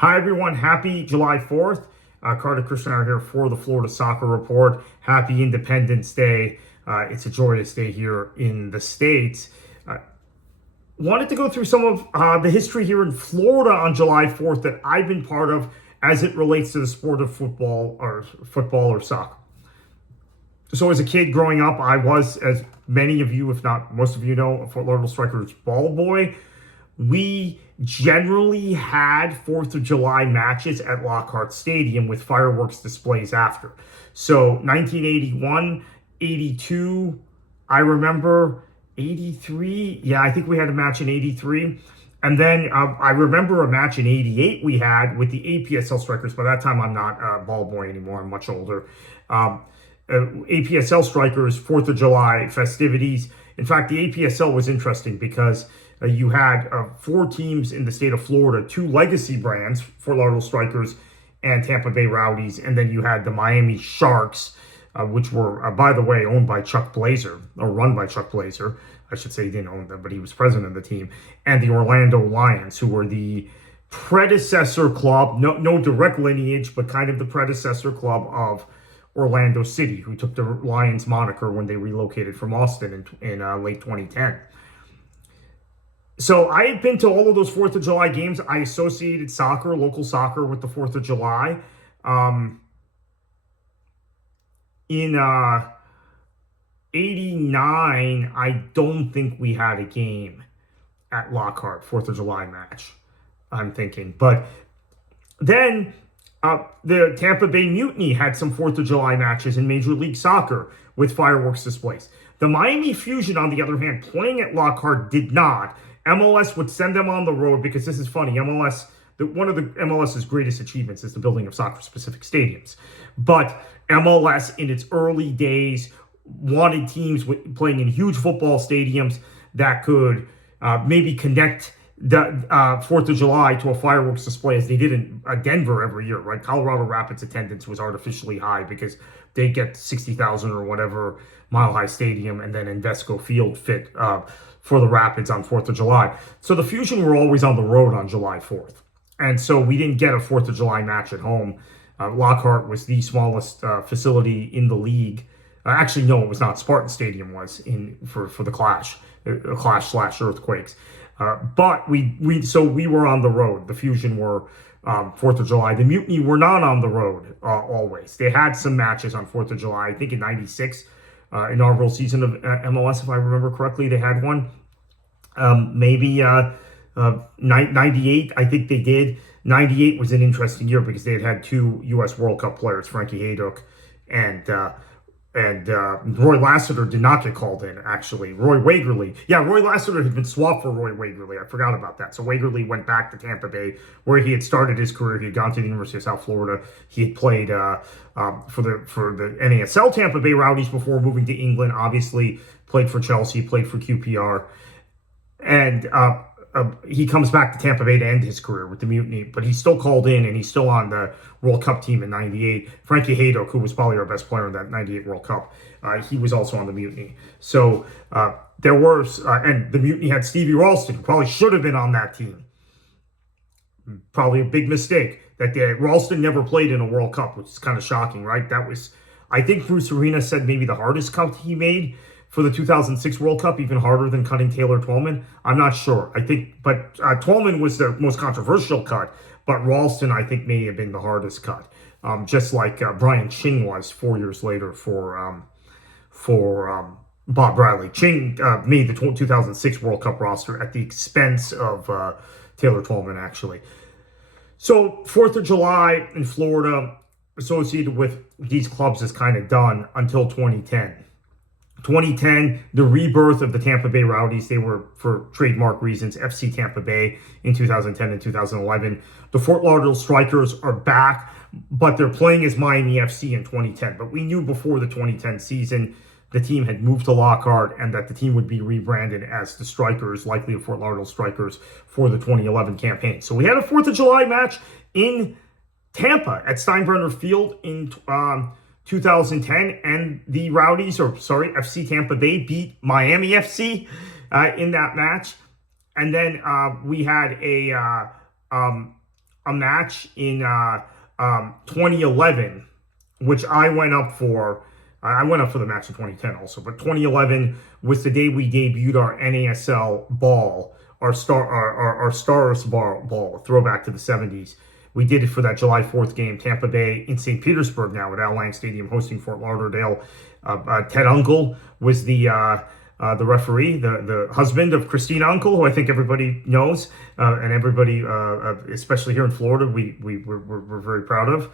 Hi, everyone. Happy July 4th. Carter Christian are here for the Florida Soccer Report. Happy Independence Day. It's a joyous day here in the States. Wanted to go through some of the history here in Florida on July 4th that I've been part of as it relates to the sport of football or soccer. So as a kid growing up, I was, as many of you, if not most of you know, a Fort Lauderdale Strikers ball boy. We generally had 4th of July matches at Lockhart Stadium with fireworks displays after. So 1981, 82, I remember 83. Yeah, I think we had a match in 83. And then I remember a match in 88 we had with the APSL Strikers. By that time, I'm not a ball boy anymore. I'm much older. APSL Strikers, 4th of July festivities. In fact, the APSL was interesting because you had 4 teams in the state of Florida, 2 legacy brands, Fort Lauderdale Strikers and Tampa Bay Rowdies, and then you had the Miami Sharks, which were, by the way, owned by Chuck Blazer, or run by Chuck Blazer. I should say he didn't own them, but he was president of the team. And the Orlando Lions, who were the predecessor club, no direct lineage, but kind of the predecessor club of Orlando City, who took the Lions moniker when they relocated from Austin in late 2010. So I had been to all of those 4th of July games. I associated soccer, local soccer, with the 4th of July. In 89, I don't think we had a game at Lockhart, 4th of July match, I'm thinking. But then the Tampa Bay Mutiny had some 4th of July matches in Major League Soccer with fireworks displays. The Miami Fusion, on the other hand, playing at Lockhart, did not. MLS would send them on the road because this is funny. One of the MLS's greatest achievements is the building of soccer-specific stadiums. But MLS, in its early days, wanted teams playing in huge football stadiums that could maybe connect the 4th of July to a fireworks display, as they did in Denver every year, right? Colorado Rapids attendance was artificially high because they get 60,000 or whatever Mile High Stadium, and then Invesco Field fit for the Rapids on 4th of July. So the Fusion were always on the road on July 4th. And so we didn't get a 4th of July match at home. Lockhart was the facility in the league. Actually, no, it was not. Spartan Stadium was for the Clash/Earthquakes. But we were on the road. The Fusion were 4th of July. The Mutiny were not on the road always. They had some matches on 4th of July. I think in 96, inaugural season of MLS, if I remember correctly, they had one. Maybe 98, I think they did. 98 was an interesting year because they had 2 U.S. World Cup players, Frankie Haydock and Roy Lassiter did not get called in, actually. Roy Wagerly. Yeah, Roy Lassiter had been swapped for Roy Wagerly. I forgot about that. So Wagerly went back to Tampa Bay, where he had started his career. He had gone to the University of South Florida. He had played for the NASL Tampa Bay Rowdies before moving to England. Obviously, played for Chelsea, played for QPR. And he comes back to Tampa Bay to end his career with the Mutiny, but he's still called in, and he's still on the World Cup team in 98. Frankie Haydock, who was probably our best player in that 98 World Cup, he was also on the Mutiny. So there were, and the Mutiny had Stevie Ralston, who probably should have been on that team. Probably a big mistake that Ralston never played in a World Cup, which is kind of shocking, right? That was, I think Bruce Arena said, maybe the hardest cut he made for the 2006 World Cup, even harder than cutting Taylor Twellman. I'm not sure. I think, but Twellman was the most controversial cut, but Ralston, I think, may have been the hardest cut. Just like Brian Ching was 4 years later for Bob Bradley. Ching made the 2006 World Cup roster at the expense of Taylor Twellman, actually. So 4th of July in Florida, associated with these clubs, is kind of done until 2010. 2010, the rebirth of the Tampa Bay Rowdies. They were, for trademark reasons, FC Tampa Bay in 2010 and 2011. The Fort Lauderdale Strikers are back, but they're playing as Miami FC in 2010. But we knew before the 2010 season the team had moved to Lockhart and that the team would be rebranded as the Strikers, likely the Fort Lauderdale Strikers, for the 2011 campaign. So we had a 4th of July match in Tampa at Steinbrenner Field in 2010, and the Rowdies, FC Tampa Bay, beat Miami FC in that match. And then we had a a match in 2011, which I went up for. I went up for the match in 2010 also, but 2011 was the day we debuted our NASL ball, our Stars ball, a throwback to the 70s. We did it for that July 4th game, Tampa Bay in St. Petersburg now at Al Lang Stadium hosting Fort Lauderdale. Ted Uncle was the referee, the husband of Christina Uncle, who I think everybody knows, and everybody, especially here in Florida, we're very proud of.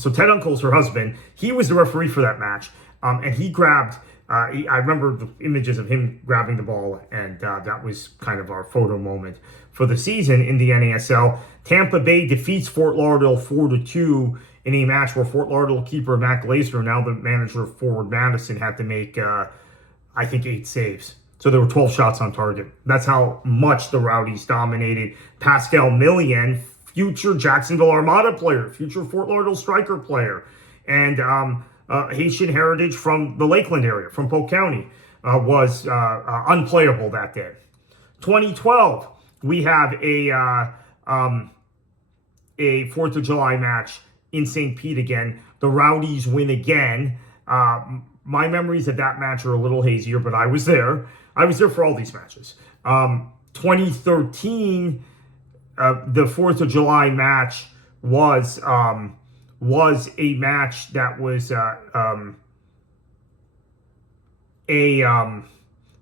So Ted Uncle's her husband. He was the referee for that match, and he grabbed. I remember the images of him grabbing the ball, and that was kind of our photo moment for the season in the NASL. Tampa Bay defeats Fort Lauderdale 4-2 in a match where Fort Lauderdale keeper Matt Glazer, now the manager of Forward Madison, had to make, I think, 8 saves. So there were 12 shots on target. That's how much the Rowdies dominated. Pascal Millian, future Jacksonville Armada player, future Fort Lauderdale striker player, and Haitian heritage from the Lakeland area, from Polk County, was unplayable that day. 2012, we have a 4th of July match in St. Pete again. The Rowdies win again. My memories of that match are a little hazier, but I was there. I was there for all these matches. 2013, the 4th of July match was a match that was the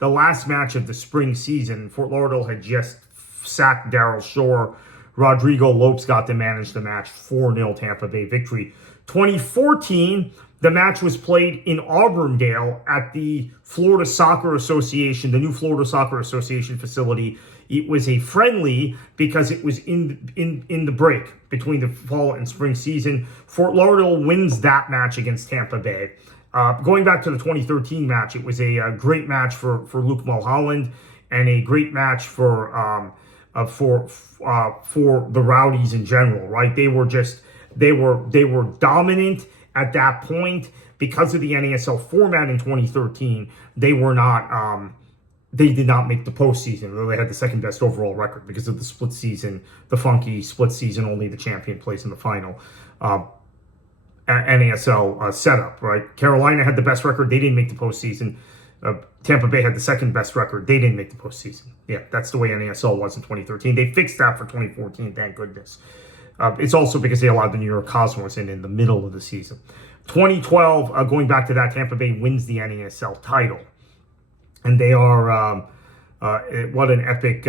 last match of the spring season. Fort Lauderdale had just sacked Darryl Shore. Rodrigo Lopes got to manage the match. 4-0 Tampa Bay victory. 2014, the match was played in Auburndale at the Florida Soccer Association, the new Florida Soccer Association facility. It was a friendly because it was in the break between the fall and spring season. Fort Lauderdale wins that match against Tampa Bay. Going back to the 2013 match, it was a great match for Luke Mulholland and a great match for the Rowdies in general. Right? They were dominant at that point because of the NASL format in 2013. They were not. They did not make the postseason, though they had the second best overall record because of the split season, the funky split season. Only the champion plays in the final. NASL setup, right? Carolina had the best record. They didn't make the postseason. Tampa Bay had the second best record. They didn't make the postseason. Yeah, that's the way NASL was in 2013. They fixed that for 2014, thank goodness. It's also because they allowed the New York Cosmos in the middle of the season. 2012, going back to that, Tampa Bay wins the NASL title. And they are, what an epic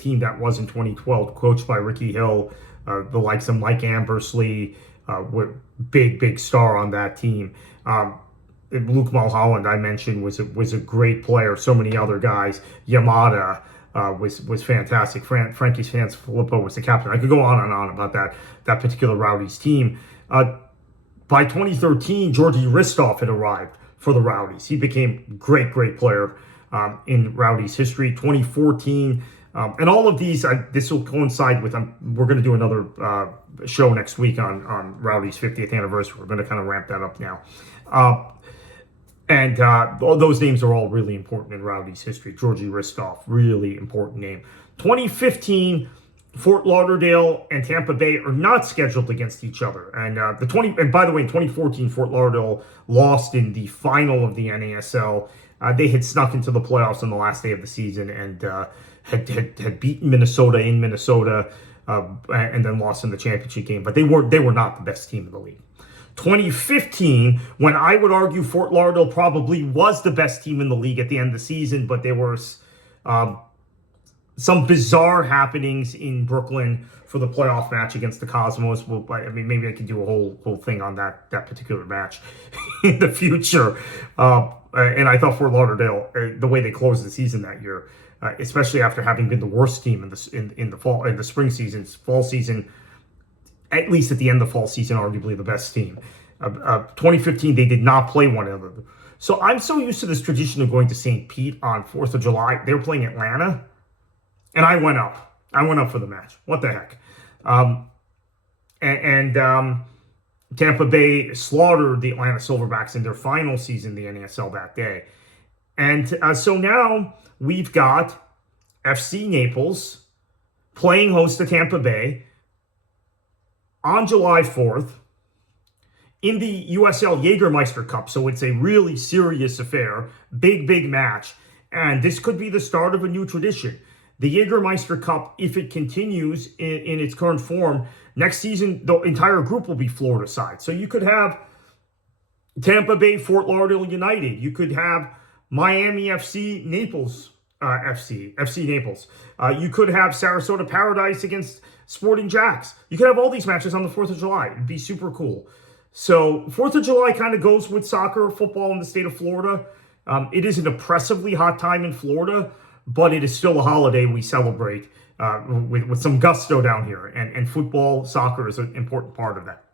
team that was in 2012, coached by Ricky Hill, the likes of Mike Ambersley, big star on that team. Luke Mulholland, I mentioned, was a great player. So many other guys. Yamada was fantastic. Frankie Sanfilippo was the captain. I could go on and on about that particular Rowdies team. By 2013, Georgi Ristov had arrived for the Rowdies. He became a great player in Rowdies history. 2014, and all of these, this will coincide with, we're going to do another show next week on Rowdies' 50th anniversary. We're going to kind of ramp that up now. And all those names are all really important in Rowdies history. Georgi Ristov, really important name. 2015, Fort Lauderdale and Tampa Bay are not scheduled against each other. And and by the way, in 2014, Fort Lauderdale lost in the final of the NASL. They had snuck into the playoffs on the last day of the season and had beaten Minnesota in Minnesota and then lost in the championship game. But they were not the best team in the league. 2015, when I would argue Fort Lauderdale probably was the best team in the league at the end of the season, but there was some bizarre happenings in Brooklyn for the playoff match against the Cosmos. Well, I mean, maybe I could do a whole thing on that particular match in the future. And I thought Fort Lauderdale, the way they closed the season that year, especially after having been the worst team in the spring season, fall season, at least at the end of the fall season, arguably the best team. 2015, they did not play one another. So I'm so used to this tradition of going to St. Pete on 4th of July. They were playing Atlanta, and I went up. I went up for the match. What the heck? Tampa Bay slaughtered the Atlanta Silverbacks in their final season, the NASL, that day. And so now we've got FC Naples playing host to Tampa Bay. on July 4th in the USL Jägermeister Cup. So it's a really serious affair, big match. And this could be the start of a new tradition. The Jägermeister Cup, if it continues in its current form, next season, the entire group will be Florida side. So you could have Tampa Bay, Fort Lauderdale United. You could have Miami FC, Naples FC Naples. You could have Sarasota Paradise against Sporting Jacks. You could have all these matches on the 4th of July. It'd be super cool. So 4th of July kind of goes with soccer, football in the state of Florida. It is an oppressively hot time in Florida, but it is still a holiday we celebrate with some gusto down here. And football, soccer is an important part of that.